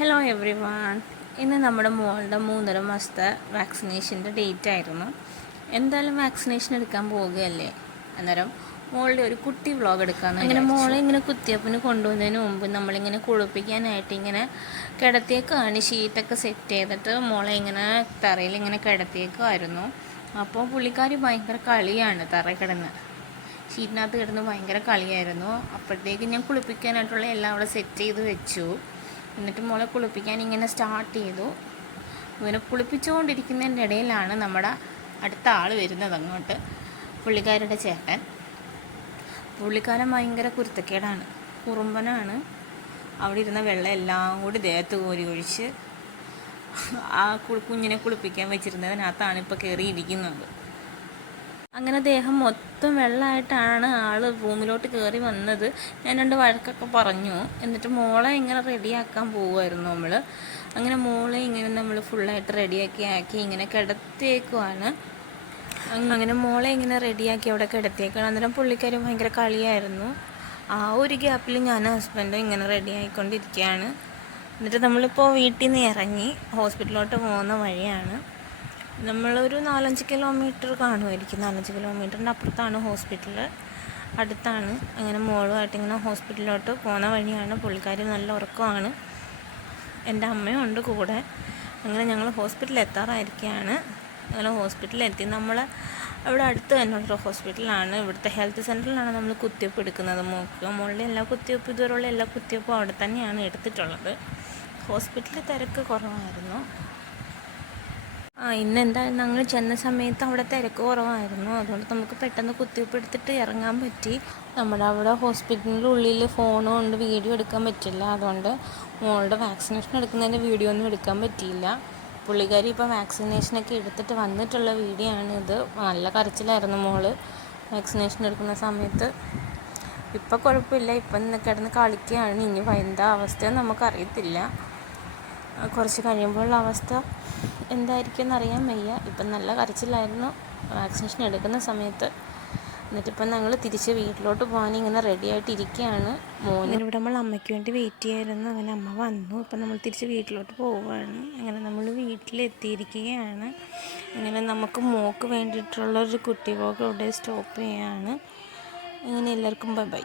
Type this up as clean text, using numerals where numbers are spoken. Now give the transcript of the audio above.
Hello every one. ഇന്ന് നമ്മുടെ മോളുടെ 3.5 മാസത്തെ വാക്സിനേഷൻ്റെ ഡേറ്റ് ആയിരുന്നു. എന്തായാലും വാക്സിനേഷൻ എടുക്കാൻ പോവുകയല്ലേ, അന്നേരം മോളുടെ ഒരു കുട്ടി വ്ളോഗ് എടുക്കാമെന്ന്. അങ്ങനെ മോളെ ഇങ്ങനെ കുത്തിവെപ്പിന് കൊണ്ടുപോകുന്നതിന് മുമ്പ് നമ്മളിങ്ങനെ കുളിപ്പിക്കാനായിട്ട് ഇങ്ങനെ കിടത്തിയേക്കാണ്. ഷീറ്റൊക്കെ സെറ്റ് ചെയ്തിട്ട് മോളെ ഇങ്ങനെ തറയിൽ ഇങ്ങനെ കിടത്തിയേക്കുമായിരുന്നു. അപ്പോൾ പുള്ളിക്കാരി ഭയങ്കര കളിയാണ്, തറയിൽ കിടന്ന് ഷീറ്റിനകത്ത് കിടന്ന് ഭയങ്കര കളിയായിരുന്നു. അപ്പോഴത്തേക്ക് ഞാൻ കുളിപ്പിക്കാനായിട്ടുള്ള എല്ലാം അവിടെ സെറ്റ് ചെയ്ത് വെച്ചു. എന്നിട്ട് മോളെ കുളിപ്പിക്കാൻ ഇങ്ങനെ സ്റ്റാർട്ട് ചെയ്തു. ഇങ്ങനെ കുളിപ്പിച്ചുകൊണ്ടിരിക്കുന്നതിൻ്റെ ഇടയിലാണ് നമ്മുടെ അടുത്ത ആൾ വരുന്നത് അങ്ങോട്ട്, പുള്ളിക്കാരുടെ ചേട്ടൻ. പുള്ളിക്കാരൻ ഭയങ്കര കുരുത്തക്കേടാണ്, കുറുമ്പനാണ്. അവിടെ ഇരുന്ന വെള്ളം എല്ലാം കൂടി ദേഹത്ത് കോരി ഒഴിച്ച് ആ കുഞ്ഞിനെ കുളിപ്പിക്കാൻ വെച്ചിരുന്നതിനകത്താണ് ഇപ്പോൾ കയറിയിരിക്കുന്നത്. അങ്ങനെ ദേഹം മൊത്തം വെള്ളമായിട്ടാണ് ആൾ റൂമിലോട്ട് കയറി വന്നത്. ഞാൻ 2 വഴക്കൊക്കെ പറഞ്ഞു. എന്നിട്ട് മോളെ ഇങ്ങനെ റെഡിയാക്കാൻ പോവുമായിരുന്നു നമ്മൾ. അങ്ങനെ മോളെ ഇങ്ങനെ നമ്മൾ ഫുള്ളായിട്ട് റെഡിയാക്കി ഇങ്ങനെ കിടത്തിയേക്കുവാണ്. അങ്ങനെ മോളെ ഇങ്ങനെ റെഡിയാക്കി അവിടെ കിടത്തിയേക്കാണ്. അന്നേരം പുള്ളിക്കാരി ഭയങ്കര കളിയായിരുന്നു. ആ ഒരു ഗ്യാപ്പിൽ ഞാൻ ഹസ്ബൻഡും ഇങ്ങനെ റെഡി ആയിക്കൊണ്ടിരിക്കുകയാണ്. എന്നിട്ട് നമ്മളിപ്പോൾ വീട്ടിൽ നിന്ന് ഇറങ്ങി ഹോസ്പിറ്റലിലോട്ട് പോകുന്ന വഴിയാണ്. നമ്മളൊരു 4-5 കിലോമീറ്റർ കാണുമായിരിക്കും. 4-5 കിലോമീറ്ററിൻ്റെ അപ്പുറത്താണ് ഹോസ്പിറ്റൽ, അടുത്താണ്. അങ്ങനെ മോളുമായിട്ട് ഇങ്ങനെ ഹോസ്പിറ്റലിലോട്ട് പോകുന്ന വഴിയാണ്. പുള്ളിക്കാരി നല്ല ഉറക്കമാണ്. എൻ്റെ അമ്മയും ഉണ്ട് കൂടെ. അങ്ങനെ ഞങ്ങൾ ഹോസ്പിറ്റലിൽ എത്താറായിരിക്കുകയാണ്. അങ്ങനെ ഹോസ്പിറ്റലിൽ എത്തി. നമ്മൾ ഇവിടെ അടുത്ത് തന്നെയുള്ളൊരു ഹോസ്പിറ്റലാണ്. ഇവിടുത്തെ ഹെൽത്ത് സെൻറ്ററിലാണ് നമ്മൾ കുത്തിവെപ്പ് എടുക്കുന്നത്. മോളുടെ എല്ലാ കുത്തിവെപ്പ്, ഇതുവരെയുള്ള എല്ലാ കുത്തിവെപ്പും അവിടെ തന്നെയാണ് എടുത്തിട്ടുള്ളത്. ഹോസ്പിറ്റലിൽ തിരക്ക് കുറവായിരുന്നു. ഇന്നെന്തായാലും ഞങ്ങൾ ചെന്ന സമയത്ത് അവിടെ തിരക്ക് കുറവായിരുന്നു. അതുകൊണ്ട് നമുക്ക് പെട്ടെന്ന് കുത്തിവെപ്പ് എടുത്തിട്ട് ഇറങ്ങാൻ പറ്റി. നമ്മുടെ അവിടെ ഹോസ്പിറ്റലിൻ്റെ ഉള്ളിൽ ഫോണും കൊണ്ട് വീഡിയോ എടുക്കാൻ പറ്റില്ല. അതുകൊണ്ട് മോളുടെ വാക്സിനേഷൻ എടുക്കുന്നതിൻ്റെ വീഡിയോ ഒന്നും എടുക്കാൻ പറ്റിയില്ല. പുള്ളിക്കാരി ഇപ്പോൾ വാക്സിനേഷനൊക്കെ എടുത്തിട്ട് വന്നിട്ടുള്ള വീഡിയോ ആണിത്. നല്ല കരച്ചിലായിരുന്നു മോള് വാക്സിനേഷൻ എടുക്കുന്ന സമയത്ത്. ഇപ്പം കുഴപ്പമില്ല, ഇപ്പം കിടന്ന് കളിക്കുകയാണ്. ഇനി എന്താ അവസ്ഥയെന്ന് നമുക്കറിയത്തില്ല. കുറച്ച് കഴിയുമ്പോഴുള്ള അവസ്ഥ എന്തായിരിക്കും എന്നറിയാൻ വയ്യ. ഇപ്പം നല്ല കരച്ചിലായിരുന്നു വാക്സിനേഷൻ എടുക്കുന്ന സമയത്ത്. എന്നിട്ടിപ്പം ഞങ്ങൾ തിരിച്ച് വീട്ടിലോട്ട് പോകാൻ ഇങ്ങനെ റെഡി ആയിട്ടിരിക്കുകയാണ്. ഇവിടെ നമ്മൾ അമ്മയ്ക്ക് വേണ്ടി വെയിറ്റ് ചെയ്യായിരുന്നു. അങ്ങനെ അമ്മ വന്നു. ഇപ്പം നമ്മൾ തിരിച്ച് വീട്ടിലോട്ട് പോവുകയാണ്. അങ്ങനെ നമ്മൾ വീട്ടിലെത്തിയിരിക്കുകയാണ്. അങ്ങനെ നമുക്ക് മോൾക്ക് വേണ്ടിയിട്ടുള്ളൊരു കുട്ടി വ്ളോഗ് ഇവിടെ സ്റ്റോപ്പ് ചെയ്യുകയാണ്. അങ്ങനെ എല്ലാവർക്കും ബൈ ബൈ.